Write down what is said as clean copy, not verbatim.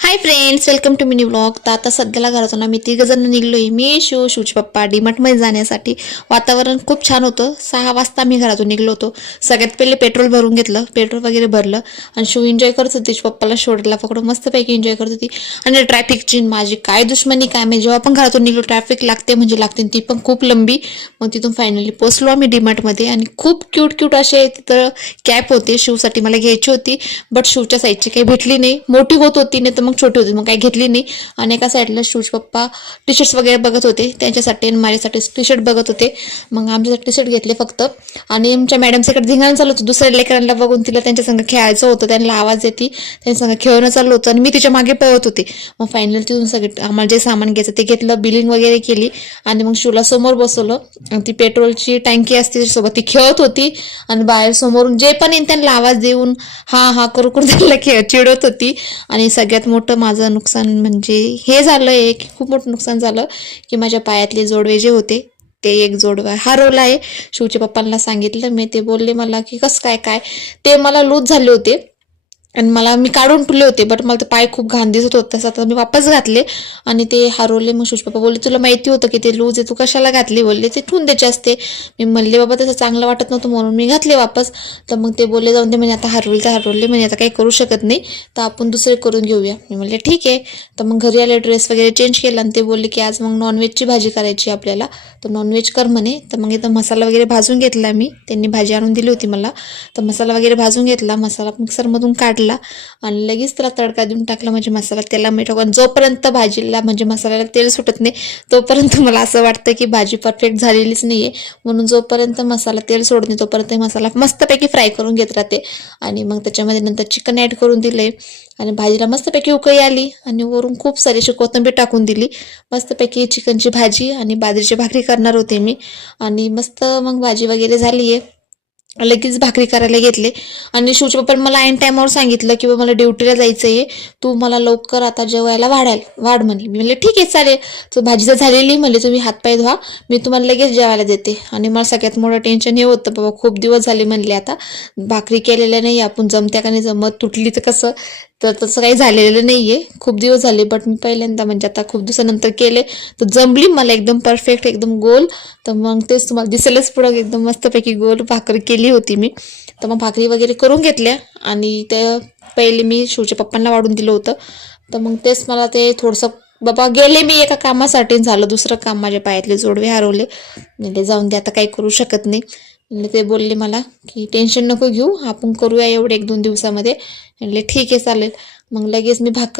High friends, welcome to mini vlog. तर आता सध्याला घरातून आम्ही 3 जण निघलोय. मी शिवचे पप्पा डीमार्टमध्ये जाण्यासाठी. वातावरण खूप छान होतं. 6 वाजता आम्ही घरातून निघलो होतो. सगळ्यात पहिले पेट्रोल भरून घेतलं, पेट्रोल वगैरे भरलं आणि शिव एन्जॉय करत होती. पप्पाला शोधला पकडून मस्तपैकी एन्जॉय करत होती. आणि ट्रॅफिकची माझी काय दुश्मनी काय, म्हणजे जेव्हा पण घरातून निघलो ट्रॅफिक लागते म्हणजे लागते, ती पण खूप लंबी. मग तिथून फायनली पोचलो आम्ही डीमार्टमध्ये आणि खूप क्यूट असे तिथं कॅप होते. शिवसाठी मला घ्यायची होती, बट शिवच्या साईजची काही भेटली नाही. मोठी होत होती नाही तर मग छोटी होती, मग काही घेतली नाही. आणि एका साईडला शिवचे पप्पा टी शर्ट्स वगैरे बघत होते, त्यांच्यासाठी आणि माझ्यासाठी टी शर्ट बघत होते. मग आमच्यासाठी टी शर्ट घेतले फक्त. आणि आमच्या मॅडमच्याकडे धिंगाणं चालू होतं, दुसऱ्या लेकरांना बघून तिला त्यांच्या संग खेळायचं होतं, त्यांना आवाज येते, त्यांच्या संग खेळणं चालू होतं आणि मी तिच्या मागे पळत होते. मग फायनल तिथून सगळे आम्हाला जे सामान घ्यायचं ते घेतलं, बिलिंग वगैरे केली आणि मग शिवला समोर बसवलं. आणि ती पेट्रोलची टँकी असते त्याच्यासोबत ती खेळत होती आणि बाहेर समोरून जे पण येईल त्यांना आवाज देऊन हा करून त्यांना चिडवत होती. आणि सगळ्यात मोठं माझं नुकसान म्हणजे हे झालं, एक खूप मोठं नुकसान झालं की माझ्या पायातले जोडवे जे होते ते एक जोडवा हरवला आहे. शिवच्या पप्पांना सांगितलं मी, ते बोलले मला की कसं काय काय, ते मला लूज झाले होते आणि मी काढून ठेवले होते, बट मला ते पाय खूप घाण दिसत होते. तसं आता मी वापस घातले आणि ते हरवले. मग शिवचे पप्पा बोलले तुला माहिती होतं की ते लूज आहे, तू कशाला घातली, बोलले ते ठेवून द्यायचे असते. मी म्हणले बाबा तसं चांगलं वाटत नव्हतं म्हणून मी घातले वापस. तर मग ते बोलले जाऊन दे म्हणे, आता हरवले तर हरवले म्हणे, आता काही करू शकत नाही, तर आपण दुसरे करून घेऊया. मी म्हणले ठीक आहे. तर मग घरी आले, ड्रेस वगैरे चेंज केला आणि ते बोलले की आज मग नॉनव्हेजची भाजी करायची आपल्याला, तर नॉनव्हेज कर म्हणे. तर मग इथं मसाला वगैरे भाजून घेतला मी, त्यांनी भाजी आणून दिली होती मला. तर मसाला वगैरे भाजून घेतला, मसाला मिक्सरमधून काढला आणि लगेच त्याला तडका देऊन टाकला. म्हणजे मसाला त्याला मीठ टाकून जोपर्यंत भाजीला म्हणजे मसाल्याला तेल सुटत नाही तोपर्यंत मला असं वाटतं की भाजी परफेक्ट झालेलीच नाही आहे. म्हणून जोपर्यंत मसाला तेल सोडत नाही तोपर्यंत मसाला मस्तपैकी फ्राय करून घेत राहते. आणि मग त्याच्यामध्ये नंतर चिकन ॲड करून दिले आणि भाजीला मस्तपैकी उकळी आली आणि वरून खूप सारी अशी कोथिंबीर टाकून दिली. मस्तपैकी चिकनची भाजी आणि बाजरीची भाकरी करणार होते मी. आणि मस्त मग भाजी वगैरे झाली आहे, लगेच भाकरी करायला घेतले. आणि शिवच्या पप्पांनी मला ऐन टायमावर सांगितलं की मला ड्युटीला जायचं आहे, तू मला लवकर आता जेवायला वाढ म्हणली. मी म्हणले ठीक आहे चालेल, तर भाजी तर झालेली म्हणले, तुम्ही हातपाय धुवा, मी तुम्हाला लगेच जेवायला देते. आणि मला सगळ्यात मोठं टेन्शन हे होतं, बाबा खूप दिवस झाले म्हणले, आता भाकरी केलेल्या नाही, आपण जमत्या का नाही जमत, तुटली तर कसं. तर तसं काही झालेलं नाही आहे, खूप दिवस झाले, बट मी पहिल्यांदा म्हणजे आता खूप दिवसानंतर केले तर जमली मला एकदम परफेक्ट, एकदम गोल. तर मग तेच तुम्हाला दिसेलच पुढं, एकदम मस्तपैकी गोल भाकरी केली होती मी. तर मग भाकरी वगैरे करून घेतल्या आणि ते पहिले मी शिवच्या पप्पांना वाढून दिलं होतं. तर मग तेच मला ते थोडंसं, बाबा गेले मी एका कामासाठी, झालं दुसरं काम, माझ्या पायातले जोडवे हरवले. म्हणजे जाऊन दे, आता काही करू शकत नाही. म्हणजे ते बोलले मला की टेन्शन नको घेऊ, आपण करूया एवढे 1-2 दिवसामध्ये. म्हणले ठीक आहे चालेल. मग लगेच मी भाकर